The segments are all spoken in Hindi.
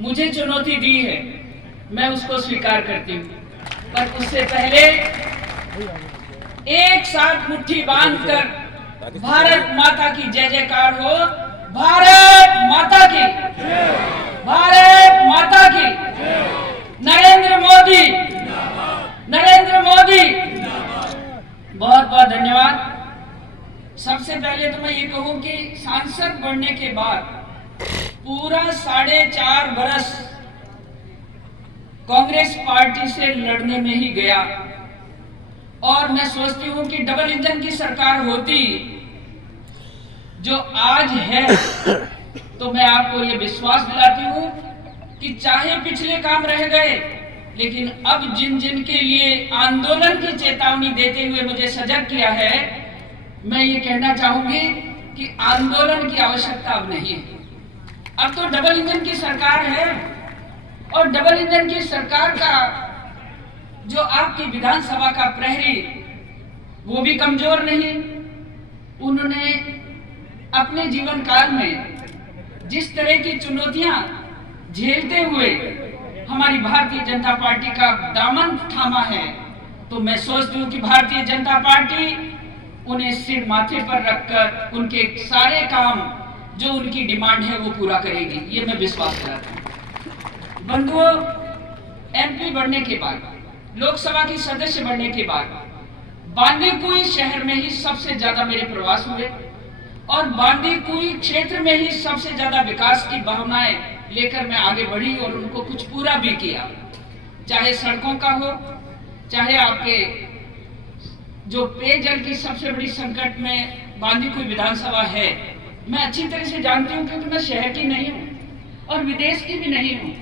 मुझे चुनौती दी है, मैं उसको स्वीकार करती हूँ। पर उससे पहले एक साथ मुट्ठी बांधकर भारत माता की जय जयकार हो। भारत माता की, भारत माता की, नरेंद्र मोदी, नरेंद्र मोदी। बहुत बहुत धन्यवाद। सबसे पहले तो मैं ये कहूं कि सांसद बनने के बाद पूरा 4.5 बरस कांग्रेस पार्टी से लड़ने में ही गया, और मैं सोचती हूं कि डबल इंजन की सरकार होती जो आज है, तो मैं आपको ये विश्वास दिलाती हूं कि चाहे पिछले काम रह गए, लेकिन अब जिन जिन के लिए आंदोलन की चेतावनी देते हुए मुझे सजग किया है, मैं ये कहना चाहूंगी कि आंदोलन की आवश्यकता अब नहीं है। अब तो डबल इंजन की सरकार है, और डबल इंजन की सरकार का जो आपकी विधानसभा का प्रहरी, वो भी कमजोर नहीं। उन्होंने अपने जीवन काल में जिस तरह की चुनौतियां झेलते हुए हमारी भारतीय जनता पार्टी का दामन थामा है, तो मैं सोचती हूँ कि भारतीय जनता पार्टी उन्हें सिर माथे पर रखकर उनके सारे काम जो उनकी डिमांड है वो पूरा करेगी, ये मैं विश्वास करता हूँ। बंधुओं, एमपी बनने के बाद, लोकसभा की सदस्य बनने के बाद बांदीकुई शहर में ही सबसे ज्यादा मेरे प्रवास हुए, और बांदीकुई क्षेत्र में ही सबसे ज्यादा विकास की भावनाएं लेकर मैं आगे बढ़ी और उनको कुछ पूरा भी किया। चाहे सड़कों का हो, चाहे आपके जो पेयजल की सबसे बड़ी संकट में बांदीकुई विधानसभा है, मैं अच्छी तरह से जानती हूँ, क्योंकि मैं शहर की नहीं हूँ और विदेश की भी नहीं हूँ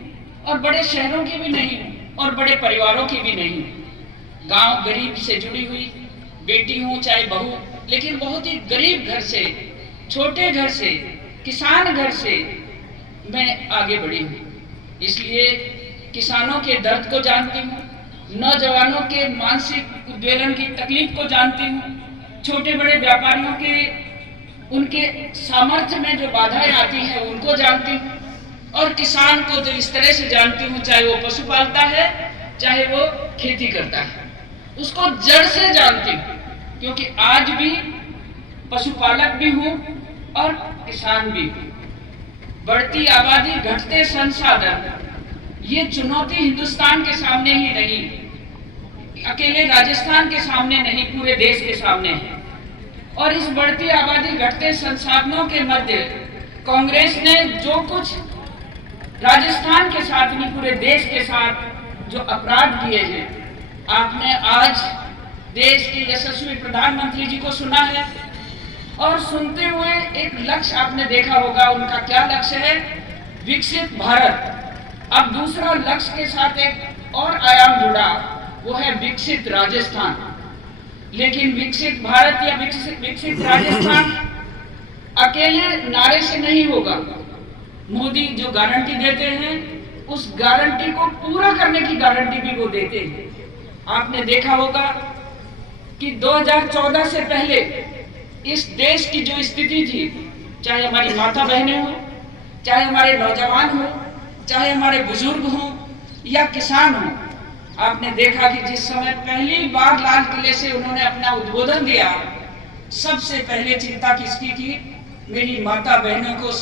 और बड़े शहरों की भी नहीं हूँ और बड़े परिवारों की भी नहीं हूँ। गांव गरीब से जुड़ी हुई बेटी हूँ, चाहे बहू, लेकिन बहुत ही गरीब घर से, छोटे घर से, किसान घर से मैं आगे बढ़ी हूँ। इसलिए किसानों के दर्द को जानती हूँ, नौजवानों के मानसिक उद्वेलन की तकलीफ को जानती हूँ, छोटे बड़े व्यापारियों के उनके सामर्थ्य में जो बाधाएं आती हैं उनको जानती हूँ, और किसान को तो इस तरह से जानती हूँ, चाहे वो पशु पालता है, चाहे वो खेती करता है, उसको जड़ से जानती हूँ। क्योंकि आज भी पशुपालक भी हूँ और किसान भी हूँ। बढ़ती आबादी, घटते संसाधन, ये चुनौती हिंदुस्तान के सामने ही नहीं, अकेले राजस्थान के सामने नहीं, पूरे देश के सामने है। और इस बढ़ती आबादी, घटते संसाधनों के मध्य कांग्रेस ने जो कुछ राजस्थान के साथ नहीं, पूरे देश के साथ जो अपराध किए हैं, आपने आज देश के यशस्वी प्रधानमंत्री जी को सुना है, और सुनते हुए एक लक्ष्य आपने देखा होगा, उनका क्या लक्ष्य है? विकसित भारत। अब दूसरा लक्ष्य के साथ एक और आयाम जुड़ा, वो है विकसित राजस्थान। लेकिन विकसित भारत या विकसित राजस्थान अकेले नारे से नहीं होगा। मोदी जो गारंटी देते हैं, उस गारंटी को पूरा करने की गारंटी भी वो देते हैं। आपने देखा होगा कि 2014 से पहले इस देश की जो स्थिति थी, चाहे हमारी माता बहनें हो, चाहे हमारे नौजवान हो, चाहे हमारे बुजुर्ग हो या किसान हो, आपने देखा कि जिस समय पहली बार लाल किले से उन्होंने अपना उद्बोधन दिया, सबसे पहले चिंता किसकी की? मेरी माता बहनों को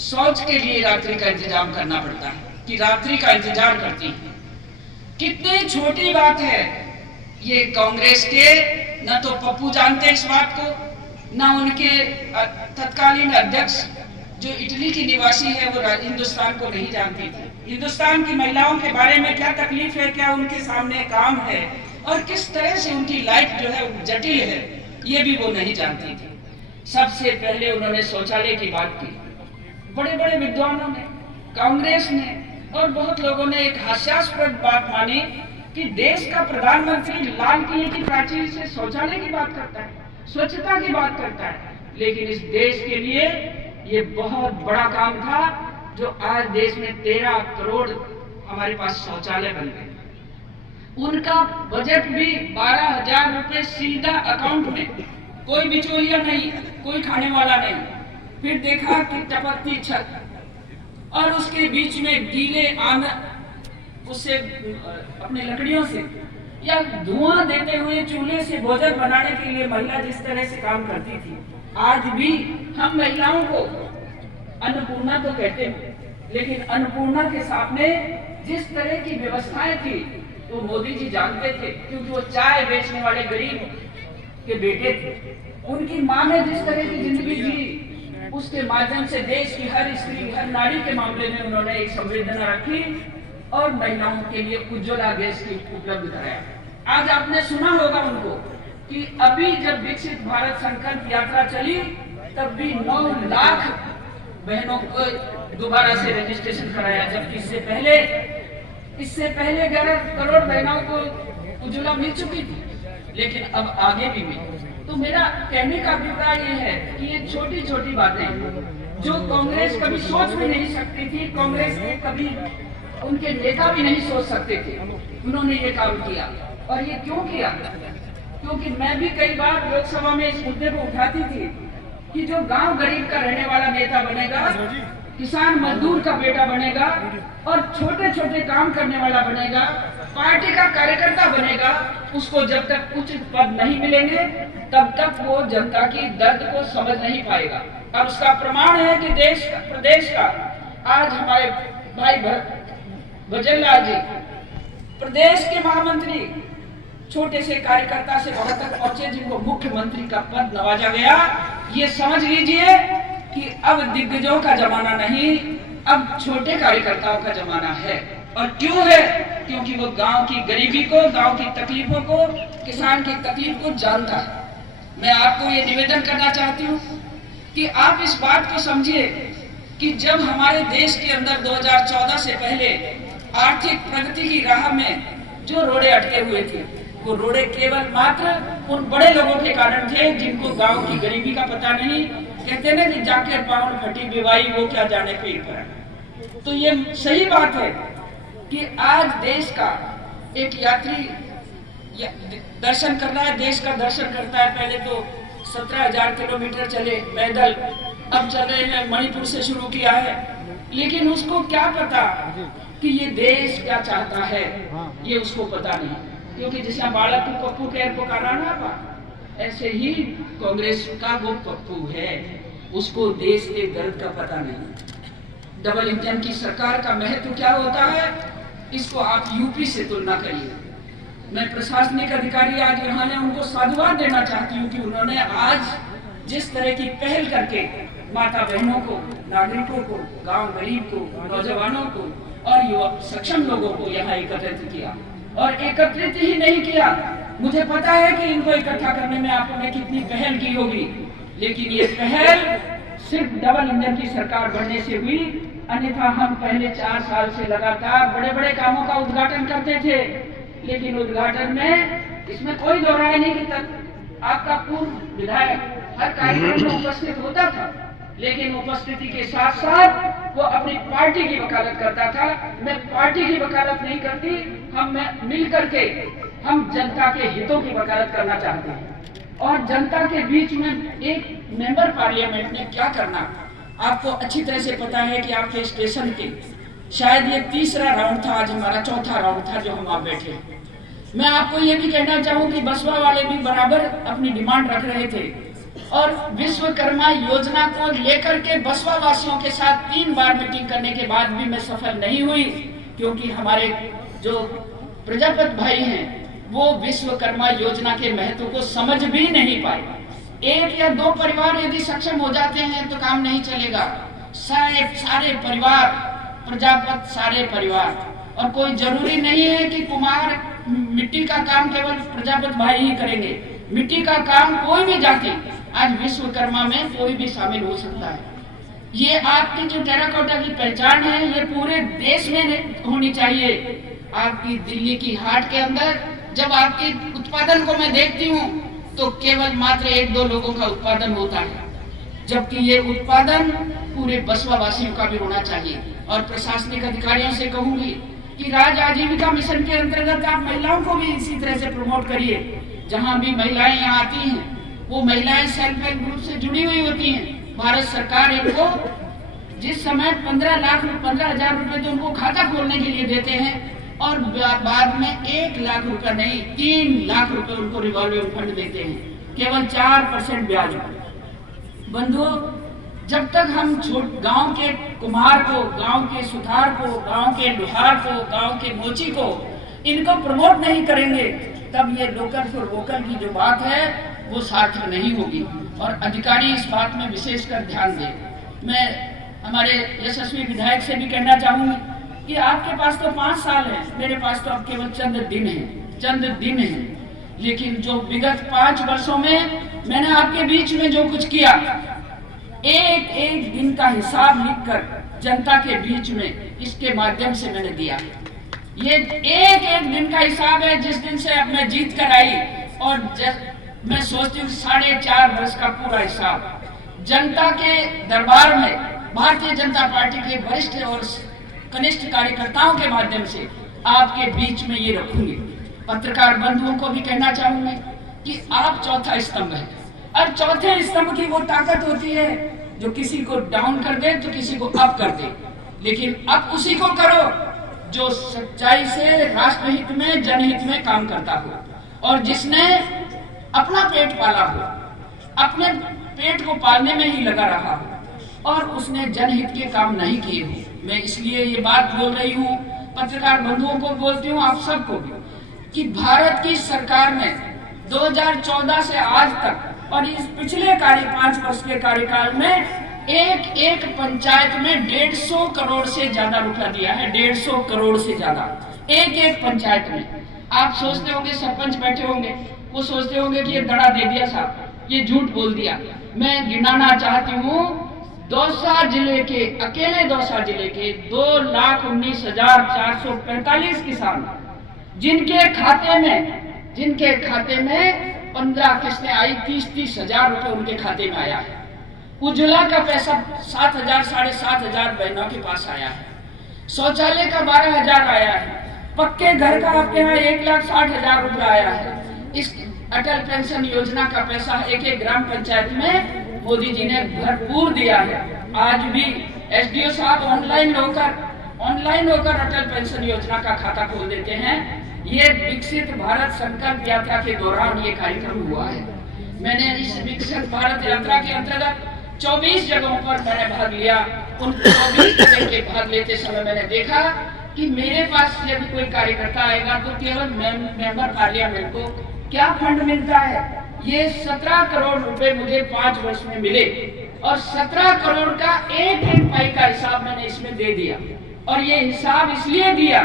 शौच के लिए रात्रि का इंतजाम करना पड़ता है, कि रात्रि का इंतजार करती है। कितनी छोटी बात है ये। कांग्रेस के न तो पप्पू जानते इस बात को, न उनके तत्कालीन अध्यक्ष जो इटली की निवासी है वो हिंदुस्तान को नहीं जानती थी। हिंदुस्तान की महिलाओं के बारे में क्या तकलीफ है, क्या उनके सामने काम है, और किस तरह से उनकी लाइफ जो है जटिल है, ये भी वो नहीं जानती थी। सबसे पहले उन्होंने शौचालय की बात की। बड़े बड़े विद्वानों ने, कांग्रेस ने और बहुत लोगों ने एक हास्यास्पद बात मानी कि देश का प्रधानमंत्री लाल किले की प्राचीर से शौचालय की बात करता है, स्वच्छता की बात करता है। लेकिन इस देश के लिए ये बहुत बड़ा काम था, जो आज देश में 13 करोड़ हमारे पास शौचालय बन गए। उनका बजट भी 12,000 रुपए सीधा अकाउंट में, कोई बिचौलिया नहीं, कोई खाने वाला नहीं। फिर देखा कि टपकती छत, और उसके बीच में गीले आंगन उससे अपनी लकड़ियों से या धुआं देते हुए चूल्हे से भोजन बनाने के लिए महिला जिस तरह से काम करती थी, आज भी हम महिलाओं को अन्नपूर्णा तो कहते हैं, लेकिन अन्नपूर्णा के सामने जिस तरह की व्यवस्थाएं थी वो मोदी जी जानते थे, क्योंकि वो चाय बेचने वाले गरीब के बेटे थे। उनकी माँ ने जिस तरह की जिंदगी जी, उसके माध्यम से देश की हर स्त्री, हर नारी के मामले में उन्होंने एक संवेदना रखी और महिलाओं के लिए उज्ज्वला गैस की उपलब्ध कराया। आज आपने सुना होगा उनको कि अभी जब विकसित भारत संकल्प यात्रा चली तब भी 9 लाख बहनों को दोबारा से रजिस्ट्रेशन कराया, जबकि इससे पहले 11 करोड़ बहनों को उज्ज्वला मिल चुकी थी, लेकिन अब आगे भी मिली। तो मेरा कहने का अभिप्राय ये है कि ये छोटी छोटी बातें जो कांग्रेस कभी सोच भी नहीं सकती थी, कांग्रेस के कभी उनके नेता भी नहीं सोच सकते थे, उन्होंने ये काम किया। और ये क्यों किया? क्योंकि मैं भी कई बार लोकसभा में इस मुद्दे को उठाती थी कि जो गांव गरीब का रहने वाला नेता बनेगा, किसान मजदूर का बेटा बनेगा और छोटे छोटे काम करने वाला बनेगा, पार्टी का कार्यकर्ता बनेगा, उसको जब तक उचित पद नहीं मिलेंगे तब तक वो जनता की दर्द को समझ नहीं पाएगा। और उसका प्रमाण है कि प्रदेश का आज हमारे भाई भजन लाल जी प्रदेश के महामंत्री छोटे से कार्यकर्ता से वहां तक पहुंचे जिनको मुख्यमंत्री का पद नवाजा गया। ये समझ लीजिए कि अब दिग्गजों का जमाना नहीं, अब छोटे कार्यकर्ताओं का जमाना है। और क्यों है? क्योंकि वो गांव की गरीबी को, गांव की तकलीफों को, किसान की तकलीफ को जानता है। मैं आपको ये निवेदन करना चाहती हूँ कि आप इस बात को समझिए कि जब हमारे देश के अंदर 2014 से पहले आर्थिक प्रगति की राह में जो रोड़े अटके हुए थे, वो रोड़े केवल मात्र उन बड़े लोगों के कारण थे जिनको गांव की गरीबी का पता नहीं। कहते ना कि जाके पावन फटी बिवाई वो क्या जाने पेड़ पर। तो ये सही बात है कि आज देश का एक यात्री दर्शन कर रहा है, देश का दर्शन करता है। पहले तो 17,000 किलोमीटर चले पैदल, अब चल रहे हैं मणिपुर से शुरू किया है, लेकिन उसको क्या पता कि ये देश क्या चाहता है, ये उसको पता नहीं। क्योंकि जैसे बालक को पप्पू कह पुकारा ना पा, ऐसे ही कांग्रेस का वो पप्पू है, उसको देश के दर्द का पता नहीं। डबल इंजन की सरकार का महत्व क्या होता है, इसको आप यूपी से तुलना करिए। मैं प्रशासनिक अधिकारी आज यहाँ हैं, उनको साधुवाद देना चाहती हूँ कि उन्होंने आज जिस तरह की पहल करके माता बहनों को, नागरिकों को, गांव गरीब को, नौजवानों को और युवा सक्षम लोगों को यहाँ एकत्रित किया। और एकत्रित ही नहीं किया, मुझे पता है कि इनको इकट्ठा करने में आपने कितनी पहल की होगी, लेकिन ये पहल सिर्फ डबल इंजन की सरकार बनने से हुई। अन्यथा हम पहले 4 साल से लगातार बड़े बड़े कामों का उद्घाटन करते थे, लेकिन उद्घाटन में इसमें कोई दो राय नहीं कि तक आपका पूर्व विधायक हर कार्यक्रम में उपस्थित होता था, लेकिन उपस्थिति के साथ साथ वो अपनी पार्टी की वकालत करता था। मैं पार्टी की वकालत नहीं करती, हम मिल करके हम जनता के हितों की वकालत करना चाहते हैं। और जनता के बीच में एक मेंबर पार्लियामेंट ने क्या करना, आपको अच्छी तरह से पता है कि आपके स्टेशन के शायद ये 3रा राउंड था, आज हमारा 4था राउंड था जो हम आप बैठे। मैं आपको ये भी कहना चाहूँ कि बसपा वाले भी बराबर अपनी डिमांड रख रहे थे और विश्वकर्मा योजना को लेकर के बसपा वासियों के साथ 3 बार मीटिंग करने के बाद भी मैं सफल नहीं हुई, क्योंकि हमारे जो प्रजापति भाई हैं वो विश्वकर्मा योजना के महत्व को समझ भी नहीं पाए। 1 या 2 परिवार यदि सक्षम हो जाते हैं तो काम नहीं चलेगा, सारे परिवार, प्रजापति सारे परिवार। और कोई जरूरी नहीं है कि कुमार मिट्टी का काम केवल प्रजापति भाई ही करेंगे, मिट्टी का काम कोई भी जाति आज विश्वकर्मा में कोई भी शामिल हो सकता है। ये आपकी जो टेराकोटा की पहचान है ये पूरे देश में होनी चाहिए। आपकी दिल्ली की हाट के अंदर जब आपके उत्पादन को मैं देखती हूँ तो केवल मात्र 1-2 लोगों का उत्पादन होता है, जबकि ये उत्पादन पूरे बसपा वासियों का भी होना चाहिए। और प्रशासनिक अधिकारियों से कहूंगी कि राज्य आजीविका मिशन के अंतर्गत आप महिलाओं को भी इसी तरह से प्रमोट करिए। जहां भी महिलाएं यहाँ आती हैं वो महिलाएं सेल्फ हेल्प ग्रुप से जुड़ी हुई होती हैं, भारत सरकार इनको जिस समय 15,00,000 रुपए तो उनको खाता खोलने के लिए देते हैं और बाद में 1,00,000 रुपए नहीं 3,00,000 रुपए उनको रिवॉल्विंग फंड देते हैं, केवल 4% ब्याज पर। बंधुओं, जब तक हम गांव के कुम्हार को, गांव के सुथार को, गांव के लोहार को, गांव के मोची को इनको प्रमोट नहीं करेंगे, तब ये लोकल फॉर वोकल की जो बात है वो सार्थक नहीं होगी। और अधिकारी इस बात में विशेषकर ध्यान दें। मैं हमारे यशस्वी विधायक से भी कहना चाहूंगी कि आपके पास तो 5 साल है, मेरे पास तो अब केवल चंद दिन है। लेकिन जो विगत 5 वर्षों में मैंने आपके बीच में जो कुछ किया, एक दिन का हिसाब लिखकर जनता के बीच में इसके माध्यम से मैंने दिया। ये एक दिन का हिसाब है जिस दिन से अब मैं जीत कर आई, और मैं सोचती हूँ 4.5 वर्ष का पूरा हिसाब जनता के दरबार में भारतीय जनता पार्टी के वरिष्ठ और कनिष्ठ कार्यकर्ताओं के माध्यम से आपके बीच में ये रखूंगी। पत्रकार बंधुओं को भी कहना चाहूंगी कि आप चौथा स्तंभ है, और चौथे स्तंभ की वो ताकत होती है जो किसी को डाउन कर दे तो किसी को अप कर दे, लेकिन अब उसी को करो जो सच्चाई से राष्ट्रहित में, जनहित में काम करता हो, और जिसने अपना पेट पाला हो, अपने पेट को पालने में ही लगा रहा हो, और उसने जनहित के काम नहीं किए हो। मैं इसलिए ये बात बोल रही हूँ, पत्रकार बंधुओं को बोलती हूँ, आप सबको भी, कि भारत की सरकार ने 2014 से आज तक और इस पिछले 5 वर्ष के कार्यकाल में एक पंचायत में 150 करोड़ से ज्यादा रुपया दिया है। 150 करोड़ से ज्यादा एक पंचायत में। आप सोचते होंगे, सरपंच बैठे होंगे, वो सोचते होंगे कि ये दड़ा दे दिया साहब, ये झूठ बोल दिया। मैं गिनाना चाहती हूँ, दौसा जिले के, अकेले दौसा जिले के 2,19,445 किसान जिनके खाते में 15 किस्तें आई, 30-30 हजार रुपए उनके खाते में आया है। उज्ज्वला का पैसा 7,000 साढ़े 7,000 बहनों के पास आया है। शौचालय का 12,000 आया है। पक्के घर का आपके यहाँ 1,60,000 रुपए आया है। इस अटल पेंशन योजना का पैसा एक ग्राम पंचायत में मोदी जी ने भरपूर दिया है। आज भी एसडीओ साहब ऑनलाइन होकर अटल पेंशन योजना का खाता खोल देते हैं। ये विकसित भारत संकल्प यात्रा के दौरान ये कार्यक्रम हुआ है। मैंने इस विकसित भारत यात्रा के अंतर्गत 24 जगहों पर मैंने भाग लिया। उन 24 जगह के भाग लेते समय मैंने देखा कि मेरे पास यदि कोई कार्यकर्ता आएगा तो केवल मेंबर पार्लियामेंट को क्या फंड मिलता है, ये 17 करोड़ रुपए मुझे 5 वर्ष में मिले, और 17 करोड़ का एक पाई का हिसाब मैंने इसमें दे दिया। और ये हिसाब इसलिए दिया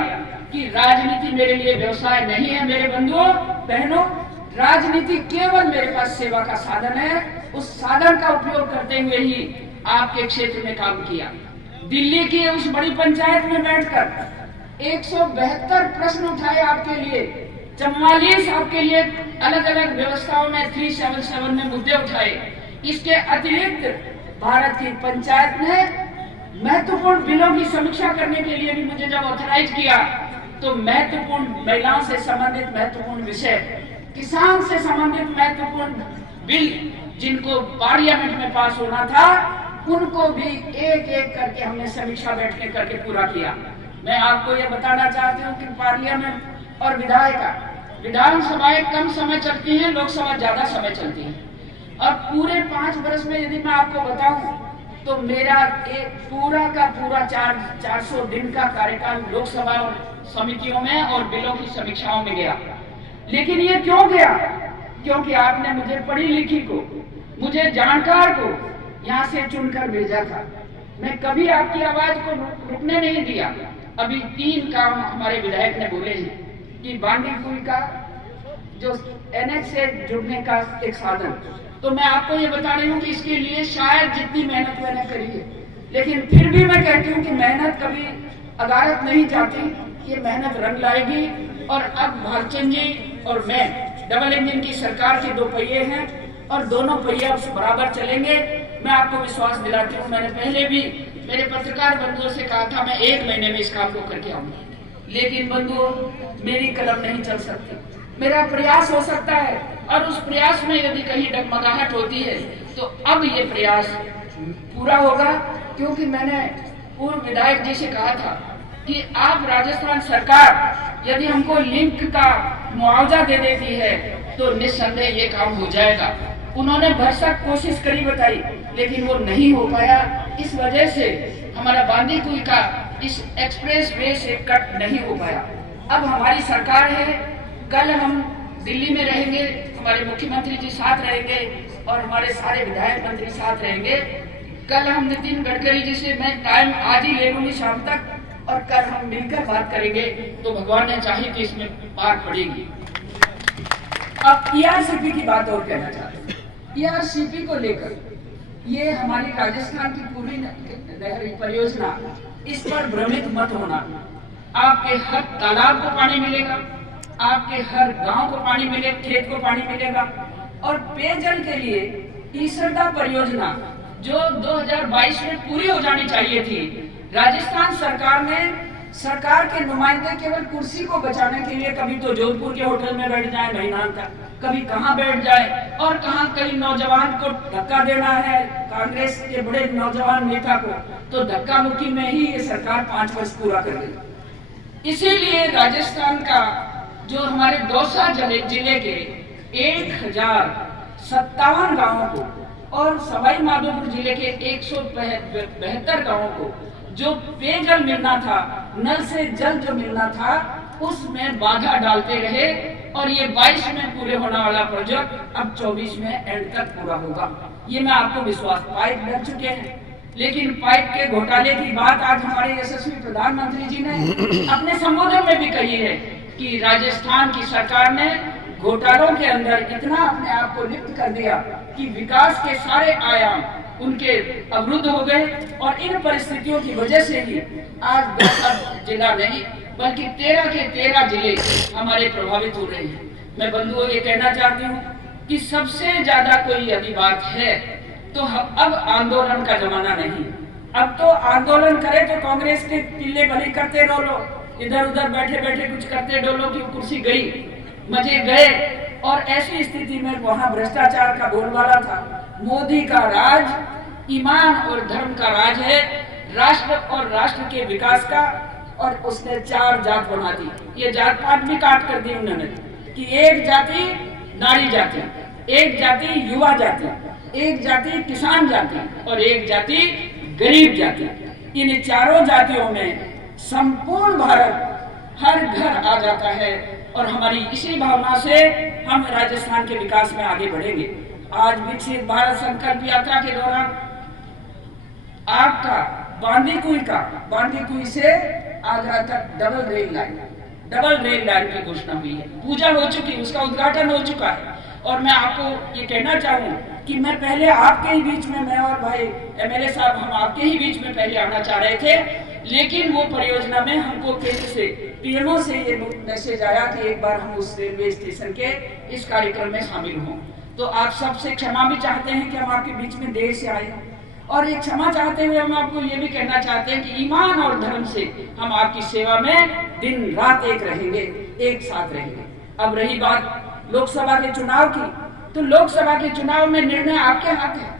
कि राजनीति मेरे लिए व्यवसाय नहीं है मेरे बंधुओं बहनों। राजनीति केवल मेरे पास सेवा का साधन है। उस साधन का उपयोग करते हुए ही आपके क्षेत्र में काम किया। दिल्ली की उस बड़ी पंचायत में बैठकर 172 प्रश्न उठाए आपके लिए, 44 आपके लिए अलग अलग व्यवस्थाओं में 377 में मुद्दे उठाए। इसके अतिरिक्त भारत की पंचायत ने महत्वपूर्ण बिलों की समीक्षा करने के लिए भी मुझे जब ऑथराइज किया, तो महत्वपूर्ण महिलाओं से संबंधित महत्वपूर्ण विषय, किसान से संबंधित महत्वपूर्ण बिल जिनको पार्लियामेंट में पास होना था, उनको भी एक करके हमने समीक्षा बैठकें करके पूरा किया। मैं आपको यह बताना चाहती हूँ कि पार्लियामेंट और विधानसभाएं कम समय चलती हैं, लोकसभा ज्यादा समय चलती है। और पूरे 5 वर्ष में यदि मैं आपको बताऊं तो मेरा एक पूरा का पूरा 400 दिन का कार्यकाल लोकसभा और समितियों में और बिलों की समीक्षाओं में गया। लेकिन ये क्यों गया? क्योंकि आपने मुझे पढ़ी लिखी को, मुझे जानकार को यहाँ से चुनकर भेजा था। मैं कभी आपकी आवाज को रुकने नहीं दिया। अभी 3 काम हमारे विधायक ने बोले हैं कि बांदीकुई का जो एनएच से जुड़ने का एक साधन, तो मैं आपको ये बता रही हूँ कि इसके लिए शायद जितनी मेहनत मैंने करी है, लेकिन फिर भी मैं कहती हूँ कि मेहनत कभी अगारत नहीं जाती। ये मेहनत रंग लाएगी। और अब भालचंद जी और मैं डबल इंजन की सरकार के 2 पहिए हैं और दोनों पहिए अब बराबर चलेंगे। मैं आपको विश्वास दिलाती हूँ, मैंने पहले भी मेरे पत्रकार बंधुओं से कहा था मैं 1 महीने में इस काम को करके आऊंगा। लेकिन बंधुओं, मेरी कलम नहीं चल सकती, मेरा प्रयास हो सकता है। और उस प्रयास में यदि कहीं डगमगाहट होती है तो अब ये प्रयास पूरा होगा, क्योंकि मैंने पूर्व विधायक जी से कहा था कि आप राजस्थान सरकार यदि हमको लिंक का मुआवजा दे देती है तो निस्संदेह ये काम हो जाएगा। उन्होंने भरसक कोशिश करी बताई, लेकिन वो नहीं हो पाया। इस वजह से हमारा बांदीकुई का इस एक्सप्रेस वे से कट नहीं हो पाया। अब हमारी सरकार है, कल हम दिल्ली में रहेंगे, हमारे मुख्यमंत्री जी साथ रहेंगे और हमारे सारे विधायक मंत्री साथ रहेंगे। कल हम नितिन गडकरी जी से मैं टाइम आज ही ले लूंगी शाम तक, और कल हम मिलकर बात करेंगे, तो भगवान ने चाहे कि इसमें पार पड़ेगी। अब ईआरसीपी की बात और कहना चाहते हैं। ईआरसीपी को लेकर ये हमारी राजस्थान की पूरी नहरी परियोजना, इस पर भ्रमित मत होना। आपके हर तालाब को पानी मिलेगा, आपके हर गांव को पानी मिलेगा, खेत को पानी मिलेगा। और पेयजल के लिए ईसरदा परियोजना जो 2022 में पूरी हो जानी चाहिए थी, राजस्थान सरकार ने सरकार के नुमाइंदे केवल कुर्सी को बचाने के लिए कभी तो जोधपुर के होटल में बैठ जाए महीना तक, कभी कहां बैठ जाए, और कहां कई नौजवान को धक्का देना है, कांग्रेस के बड़े नौजवान नेता को, तो धक्का मुक्की में ही ये सरकार 5 वर्ष पूरा कर गई। इसीलिए राजस्थान का जो हमारे दौसा जिले के 1057 गांवों को और सवाई माधोपुर जिले के 172 गांवों को जो पेयजल मिलना था, नल से जल जो मिलना था, उसमें बाधा डालते रहे। और ये 22 में पूरे होने वाला प्रोजेक्ट अब 24 में एंड तक पूरा होगा, ये मैं आपको विश्वास। पाइप लग चुके हैं, लेकिन पाइप के घोटाले की बात आज हमारे यशस्वी प्रधानमंत्री जी ने अपने संबोधन में भी कही है कि राजस्थान की सरकार ने घोटालों के अंदर इतना अपने आप को लिप्त कर दिया कि विकास के सारे आयाम उनके अवरुद्ध हो गए। और इन परिस्थितियों की वजह से ही आज दौसा जिला नहीं बल्कि 13 के 13 जिले हमारे प्रभावित हो रहे हैं। मैं बंधुओं ये कहना चाहती हूँ कि सबसे ज्यादा कोई यदि बात है तो अब आंदोलन का जमाना नहीं। अब तो आंदोलन करे तो कांग्रेस के तिल्ले भली करते डोलो, इधर उधर बैठे बैठे कुछ करते डोलो कि कुर्सी गई, मजे गए। और ऐसी स्थिति में वहां भ्रष्टाचार का बोलबाला था। मोदी का राज ईमान और धर्म का राज है, राष्ट्र और राष्ट्र के विकास का। और उसने 4 जात बना दी, ये जात पात भी काट कर दी उन्होंने कि एक जाति नारी जाति, एक जाति युवा जाति, एक जाति किसान जाति और एक जाति गरीब जाति। इन चारों जातियों में संपूर्ण भारत हर घर आ जाता है और हमारी इसी भावना से हम राजस्थान के विकास में आगे बढ़ेंगे। आज विकसित भारत संकल्प यात्रा के दौरान आपका बांदीकुई से आगरा तक डबल रेल लाइन की घोषणा हुई है, पूजा हो चुकी, उसका उद्घाटन हो चुका है। और मैं आपको ये कहना चाहूँ कि मैं पहले आपके ही बीच में, मैं और भाई एमएलए साहब, हम आपके ही बीच में पहले आना चाह रहे थे, लेकिन वो परियोजना में हमको केंद्र से पीएमओ से ये मैसेज आया कि एक बार हम उस रेलवे स्टेशन के इस कार्यक्रम में शामिल हों। तो आप सबसे क्षमा भी चाहते हैं कि हम आपके बीच में देर से आए, और एक क्षमा चाहते हुए हम आपको ये भी कहना चाहते हैं कि ईमान और धर्म से हम आपकी सेवा में दिन रात एक रहेंगे, एक साथ रहेंगे। अब रही बात लोकसभा के चुनाव की, तो लोकसभा के चुनाव में निर्णय आपके हाथ है।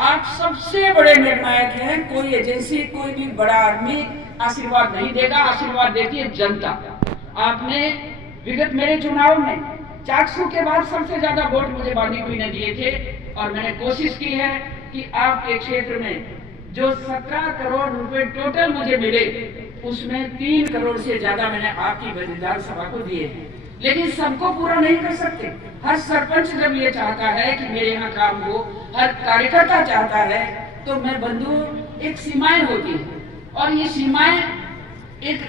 आप सबसे बड़े निर्णायक हैं। कोई एजेंसी, कोई भी बड़ा आदमी आशीर्वाद नहीं देगा, आशीर्वाद देती है जनता। आपने विगत मेरे चुनाव में चाकसू के बाद सबसे ज्यादा वोट मुझे बांदीकुई ने दिए थे, और मैंने कोशिश की है कि आपके क्षेत्र में जो 17 करोड़ रुपए टोटल मुझे मिले, उसमें 3 करोड़ से ज्यादा मैंने आपकी विधानसभा को दिए हैं। लेकिन सबको पूरा नहीं कर सकते। हर सरपंच जब ये चाहता है कि मेरे यहाँ काम हो, हर कार्यकर्ता चाहता है, तो मैं बंधु एक सीमाएं होती है, और ये सीमाएं एक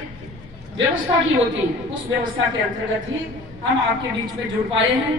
व्यवस्था की होती है। उस व्यवस्था के अंतर्गत ही हम आपके बीच में जुड़ पाए हैं।